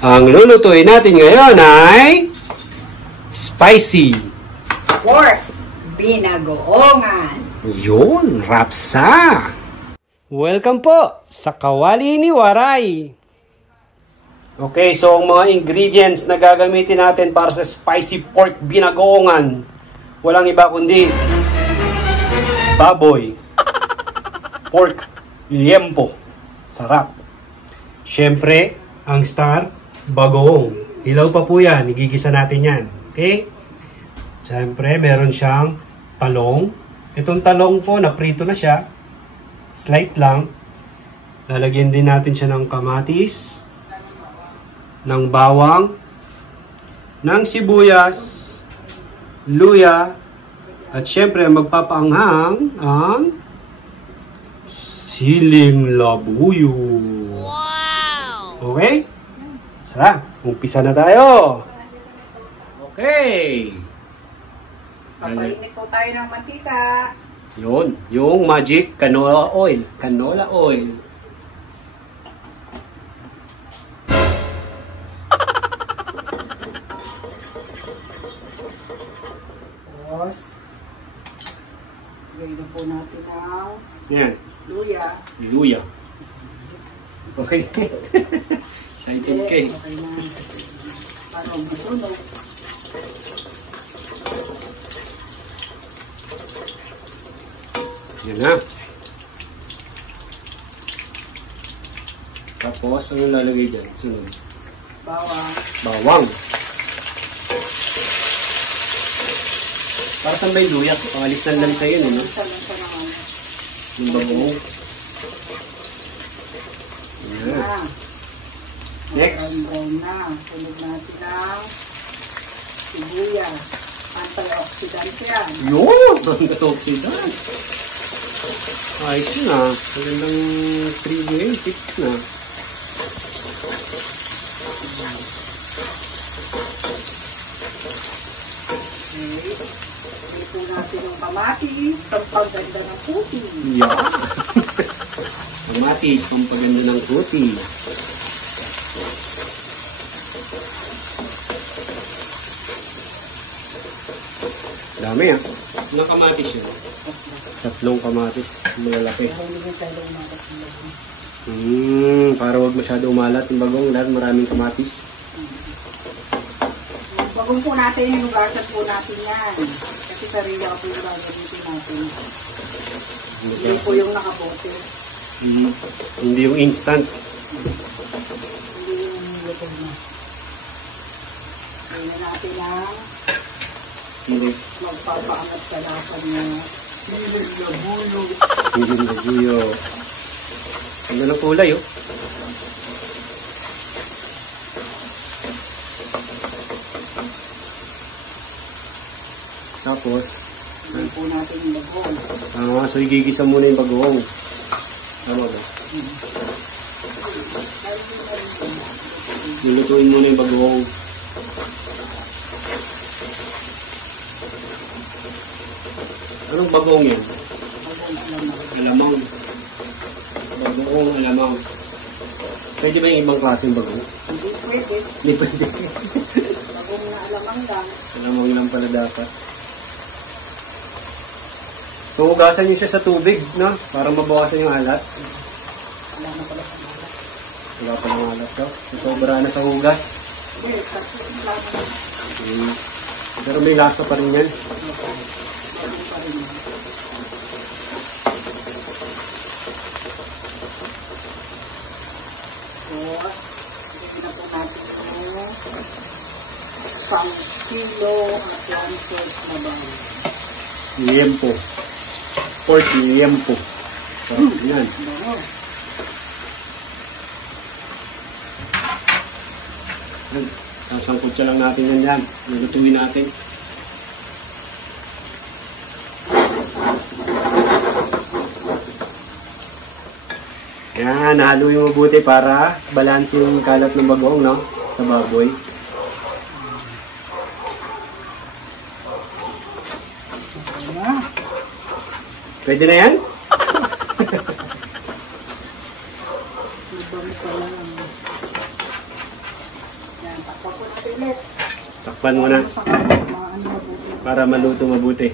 Ang lulutuin natin ngayon ay spicy pork binagoongan. Yun, rapsa! Welcome po sa Kawali ni Waray. Okay, so ang mga ingredients na gagamitin natin para sa spicy pork binagoongan, walang iba kundi baboy, pork liempo, sarap. Siyempre, ang star, bagoong. Hilaw pa po yan, igigisa natin yan. Okay? Siyempre, meron siyang talong. Itong talong po, naprito na siya. Slight lang. Lalagyan din natin siya ng kamatis, ng bawang, ng sibuyas, luya, at syempre, magpapaanghang ang siling labuyo. Wow! Okay? Sara, umpisa na tayo. Okay. Papainit po tayo ng mantika. Yun, yung magic canola oil. Canola oil. Tapos, gawin na po natin ang Yan. luya. Luya. Okay. Excited kay. Okay na. Para masunog. Yan na. Tapos, ano lalagay dyan? Sunod. Bawang. Bawang. Para saan ba yung luya? Pangalitan lang sa'yo, no? Isa lang sa naman. Yung bagoong. Yan. Ah. Next. Brown na. Sunog natin ang sibuyas. Antioxidant yan. Yun! Antioxidant. Ayos yun ah. Magandang 3-way. Fix na. Okay. Ito natin yung kamatis. Pampaganda ng puti. Yeah. Kamatis, pampaganda ng puti. Dami ah. Ilang kamatis yun? 3 kamatis. Malalaki. Para wag masyado umalat yung bagong dahil maraming kamatis. Bagong po natin yung hugasan po natin yan. Kasi sarili ako po yung gagamitin natin. Hindi po yung nakabote. Hindi yung instant. Hindi yung lutong na. Kaya natin ang Hindi. magpapaangat sa lasa niya. Hindi labuyo. Hindi labuyo. Ano ng kulay oh. Tapos, Hindi po natin yung bagoong. so igigisa muna yung bagoong. Tama ba? Lulutuin muna yung bagoong. Anong bagoong yun? Alamang. Bagoong alamang. Pwede ba yung ibang klaseng bagoong? Hindi pwede. Hindi pwede. Bagoong na alamang lang. Alamang lang pala dapat. So, hugasan nyo siya sa tubig, no? Para mabawasan yung alat. Wala na pala sa lasa. Wala pa ng alat, no? Sobra na sa hugas. Hindi, kasi lasa na. Pero may lasa pa rin yan. Ano pa rin. So, na po natin yung 1 kilo at 1/4 na bawang. Liempo. Pork liempo. So, yan. Bango. Sasangkot siya lang natin yan yan. Lutuin natin. Yan, nahalo yung mabuti para balance yung kalat ng bagoong, no? Sa baboy. Pwede na yan? Takpan po natin ulit. Takpan mo na. Para maluto mabuti.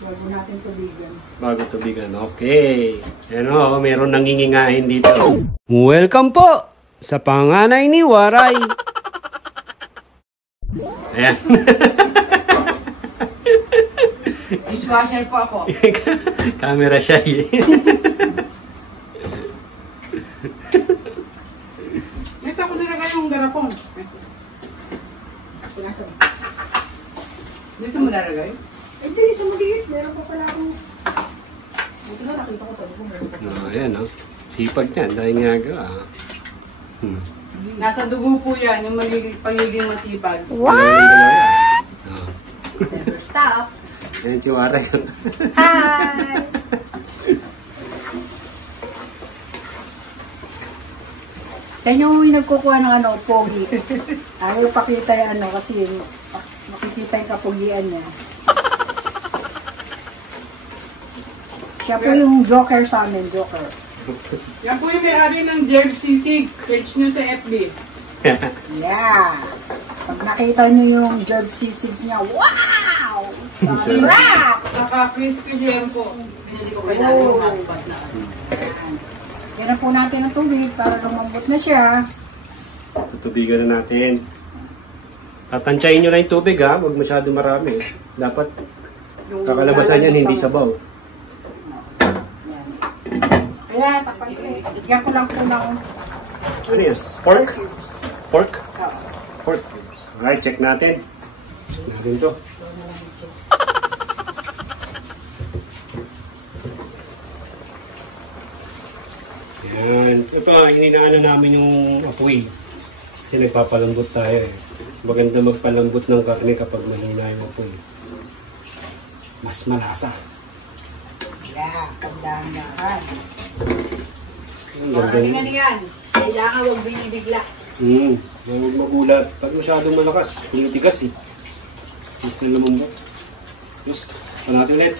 Bago natin tubigan. Bago tubigan. Okay. Ano, meron nangingingain dito. Welcome po sa panganay ni Waray. Ayan. Dishwasher po ako. Camera siya eh. Ito ako nilagay yung garapon. Dito mo nalagay? Hindi, ito maliit. Meron pa pala ako. Buti na nakita ko tayo. Ayan o. Sipag niyan. Dahil ginagawa. Nasa dugo po yan, yung pagiging masipag. Wow! Never stop. Ayan si Waray. Hi! Kaya yung nagkukuha ng pogi. Ayaw pakita yung kasi makikita yung kapugian niya. Siya po yung joker sa amin, joker. Yan po yung may-ari ng Jerv Sisig. Search nyo sa FB. Yeah! Pag nakita nyo yung Jerv Sisig niya, wow! Sarap! Naka-crispy yan po. Pinili ko kaya yung hotpot na. Yan po natin ang tubig para lumambot na siya. Tutubigan na natin. Tatansyahin nyo lang yung tubig ha. Huwag masyado marami. Dapat kakalabasan yan, hindi sabaw. Kaya, takpan ko eh. Bigyan ko lang po ng... Ano yun? Pork? Pork? Pork. Alright, check natin. Check natin to. Yan. Ito nga, inaano namin yung apoy. Kasi nagpapalambot tayo eh. Maganda magpalambot ng karne kapag mahina yung apoy. Mas malasa. Yeah, kandahan-dahan. Ganda Nga yan. Kailangan huwag binibigla. Huwag magulat. Pag masyadong malakas, tinitigas eh. Mas na lumambot. Just, natin ulit.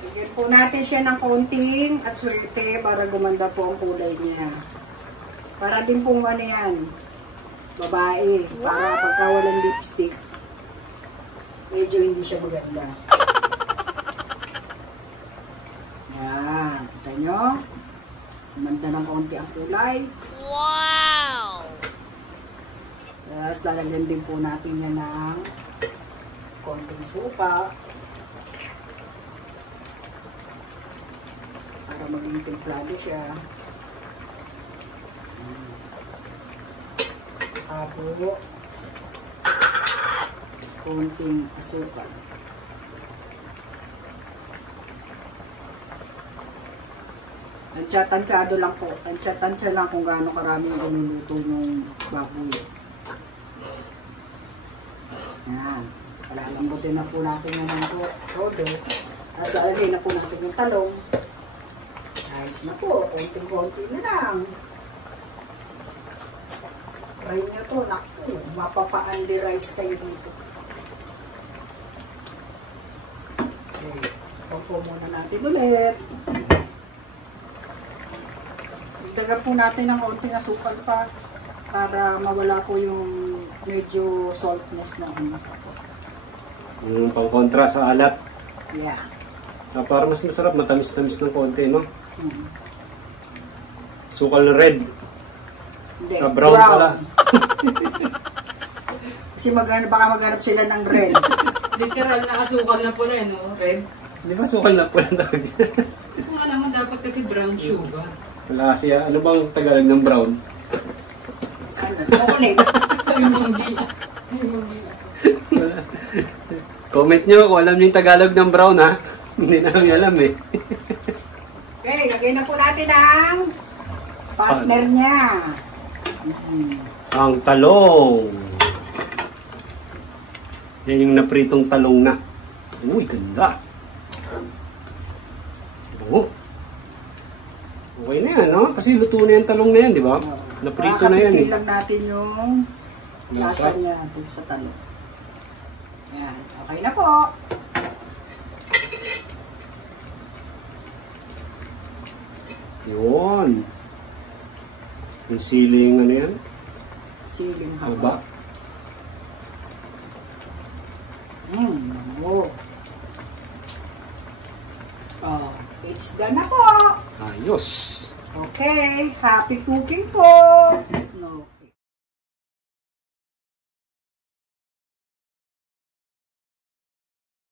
Bigyan po natin siya ng konting at swerte para gumanda po ang kulay niya. Para din pong ano yan, babae. Para pagka walang lipstick, medyo hindi siya maganda. Yan. Kita nyo? Gumanda ng konti ang kulay. Wow! Tapos lalagyan din po natin yan ng konting suka. Para maging templado siya. Saka po, konting asukal. Tansya-tansyado lang po. Tansya-tansya lang kung gaano karami yung iluluto ng baboy. Yan. Palalambutin na po natin yung todo. At alagay na po natin yung talong. Ayos na po. Konting-konti na lang. Try nyo to. Naku, mapapa-unli rice kayo dito. Okay. Pagpo muna natin ulit. Dagdagan po natin ng konting asukal pa para mawala po yung medyo saltness na ano. Yung pang-kontra sa alat. Yeah. Para mas masarap, matamis-tamis ng konti, no? Sukal na red. Hindi, brown pala. Kasi baka maghanap sila ng red. Literal na asukal na pula, no? Red. Di ba sukal na pala tawag? Kung alam mo, dapat kasi brown sugar. Wala kasi, ano bang Tagalog ng brown? Chocolate. Comment nyo kung alam nyo yung Tagalog ng brown, ha? Hindi namin alam, eh. Okay, lagay na po natin ang partner niya. Ang talong. Yan yung napritong talong na. Uy, ganda. Oh. Okay na yan, no? Kasi luto na yung talong na yan, di ba? Naprito na yan, eh. Lang natin yung lasa niya dun sa talong. Yan. Okay na po. Yun. Yung siling, ano yan? siling Ano ba? Oh. Oh, it's done na po. Ayos. Okay, happy cooking po.